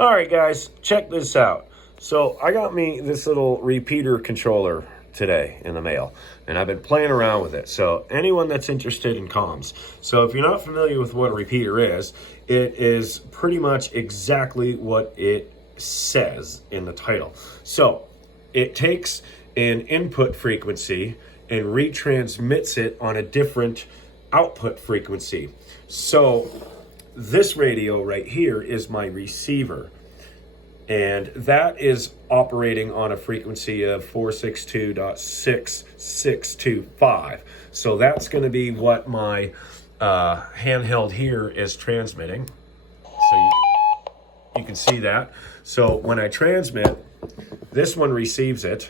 All right, guys, check this out. So I got me this little repeater controller today in the mail, and I've been playing around with it. So anyone that's interested in comms. So if you're not familiar with what a repeater is, it is pretty much exactly what it says in the title. So it takes an input frequency and retransmits it on a different output frequency. So this radio right here is my receiver, and that is operating on a frequency of 462.6625. So that's going to be what my handheld here is transmitting. So you can see that. So when I transmit, this one receives it.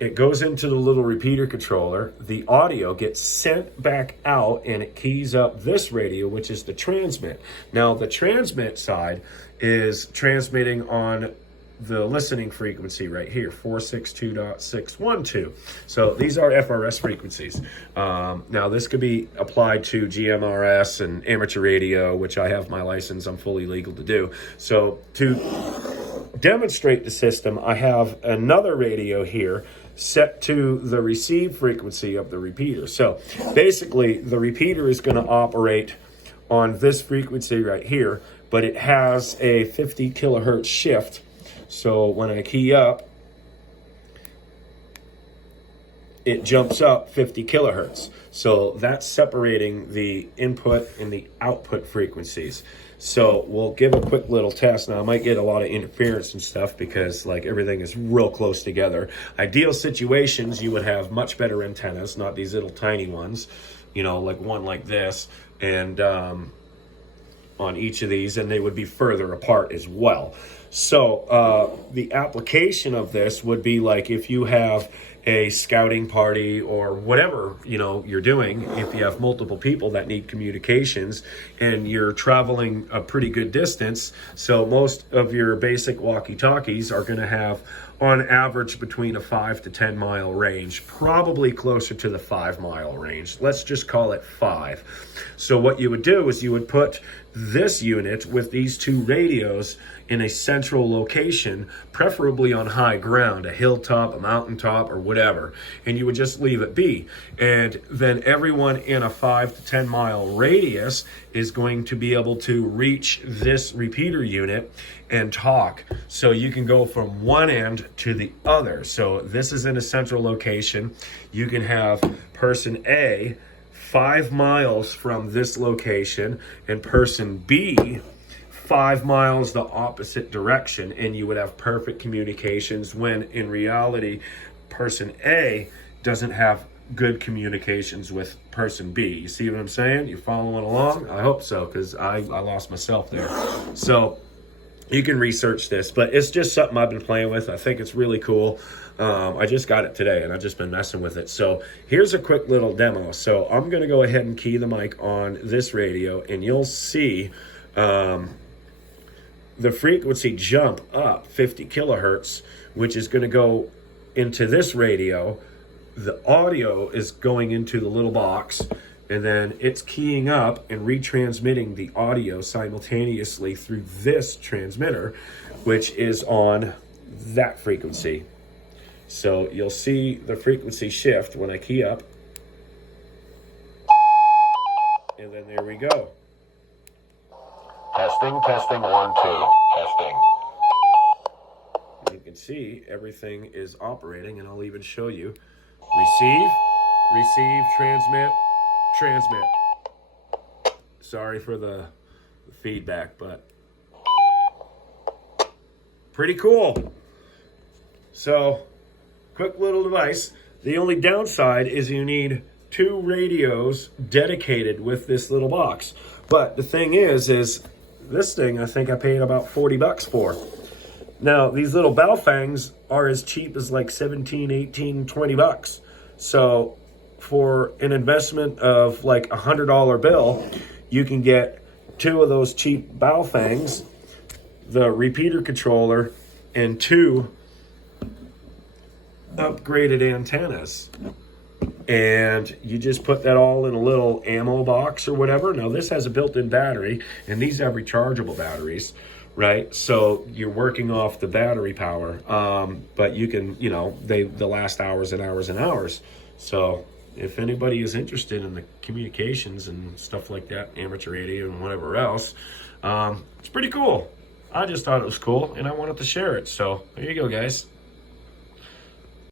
It goes into the little repeater controller. The audio gets sent back out and it keys up this radio, which is the transmit. Now, the transmit side is transmitting on the listening frequency right here, 462.612. So these are FRS frequencies. Now, this could be applied to GMRS and amateur radio, which I have my license. I'm fully legal to do. So to demonstrate the system, I have another radio here set to the receive frequency of the repeater. So basically the repeater is going to operate on this frequency right here, but it has a 50 kilohertz shift. So when I key up, it jumps up 50 kilohertz. So that's separating the input and the output frequencies. So we'll give a quick little test. Now I might get a lot of interference and stuff because like everything is real close together. Ideal situations, you would have much better antennas, not these little tiny ones, you know, like one like this, and on each of these, and they would be further apart as well. So the application of this would be like if you have a scouting party or whatever, you know, you're doing, if you have multiple people that need communications and you're traveling a pretty good distance. So most of your basic walkie-talkies are going to have on average between a 5 to 10 mile range, probably closer to the 5 mile range. Let's just call it 5. So what you would do is you would put this unit with these two radios in a central location, preferably on high ground, a hilltop, a mountaintop, or whatever, and you would just leave it be. And then everyone in a 5 to 10 mile radius is going to be able to reach this repeater unit and talk. So you can go from one end to the other. So this is in a central location. You can have person A 5 miles from this location and person B 5 miles the opposite direction, and you would have perfect communications, when in reality person A doesn't have good communications with person B. You see what I'm saying? You following along? I hope so, because I lost myself there. So you can research this, but it's just something I've been playing with. I think it's really cool. I just got it today and I've just been messing with it. So here's a quick little demo. So I'm going to go ahead and key the mic on this radio, and you'll see the frequency jump up 50 kilohertz, which is going to go into this radio. The audio is going into the little box, and then it's keying up and retransmitting the audio simultaneously through this transmitter, which is on that frequency. So you'll see the frequency shift when I key up, and then there we go. Testing, 1, 2, testing. You can see everything is operating, and I'll even show you. Receive, transmit. Sorry for the feedback, but pretty cool. So, quick little device. The only downside is you need 2 radios dedicated with this little box. But the thing is this thing I think I paid about 40 bucks for. Now, these little Baofangs are as cheap as like 17, 18, 20 bucks. So for an investment of like $100 bill, you can get 2 of those cheap Baofangs, the repeater controller, and 2 upgraded antennas. and you just put that all in a little ammo box or whatever. Now this has a built-in battery, and these have rechargeable batteries, right? So you're working off the battery power, but you can, you know, they last hours and hours and hours. So if anybody is interested in the communications and stuff like that, amateur radio and whatever else, it's pretty cool. I just thought it was cool, and I wanted to share it. So there you go, guys.